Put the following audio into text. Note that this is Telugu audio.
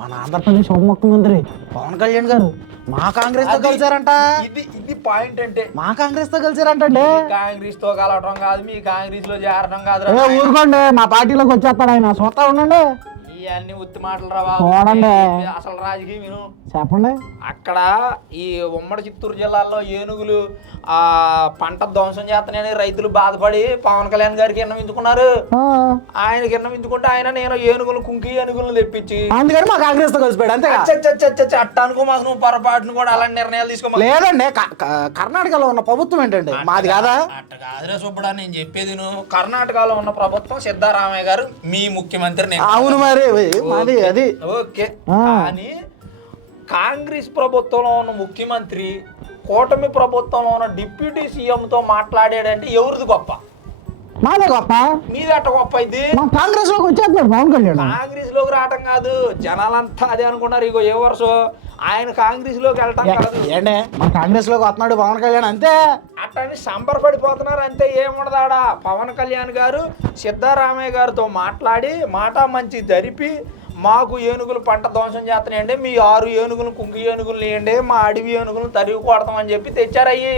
మన ఆంధ్రప్రదేశ్ ఉప ముఖ్యమంత్రి పవన్ కళ్యాణ్ గారు మా కాంగ్రెస్ తో కలిసారంట. ఇది పాయింట్ అంటే మా కాంగ్రెస్ తో కలిసారంటండి. కాంగ్రెస్ తో కలవటం కాదు, మీ కాంగ్రెస్ లో చేరడం కాదు. ఊరుకోండి, మా పార్టీలోకి వచ్చేస్తాడు ఆయన. చూస్తా ఉండండి. ఇవన్నీ ఉత్తి మాటలు రా చూడండి. అసలు రాజకీయం విను. చెప్పండి. అక్కడ ఈ ఉమ్మడి చిత్తూరు జిల్లాలో ఏనుగులు పంట ధ్వంసం చేస్తున్నాయని రైతులు బాధపడి పవన్ కళ్యాణ్ గారికి విన్నవించుకున్నారు. ఆయనకి విన్నవించుకుంటే ఆయన నేను ఏనుగులు కుంకి ఏనుగులను తెప్పించి అందుకని మా కాంగ్రెస్ తో కలిసిపోయాడు అంతే. అట్టానుకో మాకు నువ్వు పొరపాటును కూడా అలాంటి నిర్ణయాలు తీసుకో. లేదండి, కర్ణాటకలో ఉన్న ప్రభుత్వం ఏంటండి మాది కాదా? అట్ట కాదురా సుబ్బడా, నేను చెప్పేది నువ్వు. కర్ణాటకలో ఉన్న ప్రభుత్వం సిద్ధరామయ్య గారు మీ ముఖ్యమంత్రి. అవును మరి మాది అది ఓకే. కానీ కాంగ్రెస్ ప్రభుత్వంలో ఉన్న ముఖ్యమంత్రి కూటమి ప్రభుత్వంలో ఉన్న డిప్యూటీ సీఎంతో మాట్లాడాడంటే ఎవరిది గొప్ప? మాదే గొప్ప. మీది అట్ట గొప్ప. ఇది కాంగ్రెస్ లోకి వచ్చేస్తున్నాడు పవన్ కళ్యాణ్. కాంగ్రెస్ లోకి రావటం కాదు, జనాలంతా అదే అనుకున్నారు. ఇగో ఏ వరుస ఆయన కాంగ్రెస్ లోకి వెళ్ళటం కాదు. ఏంటే మా కాంగ్రెస్ లోకి వస్తున్నాడు పవన్ కళ్యాణ్ అంతే. అట్టని సంబరపడిపోతున్నారు అంతే. ఏముండదాడా, పవన్ కళ్యాణ్ గారు సిద్ధరామయ్య గారితో మాట్లాడి మాట మంచి జరిపి మాకు ఏనుగులు పంట ధ్వంసం చేస్తున్నాయండి, మీ 6 ఏనుగులు కుంగి ఏనుగులు వేయండి, మా అడవి ఏనుగులను తరిగి కొడతామని చెప్పి తెచ్చారయ్యి.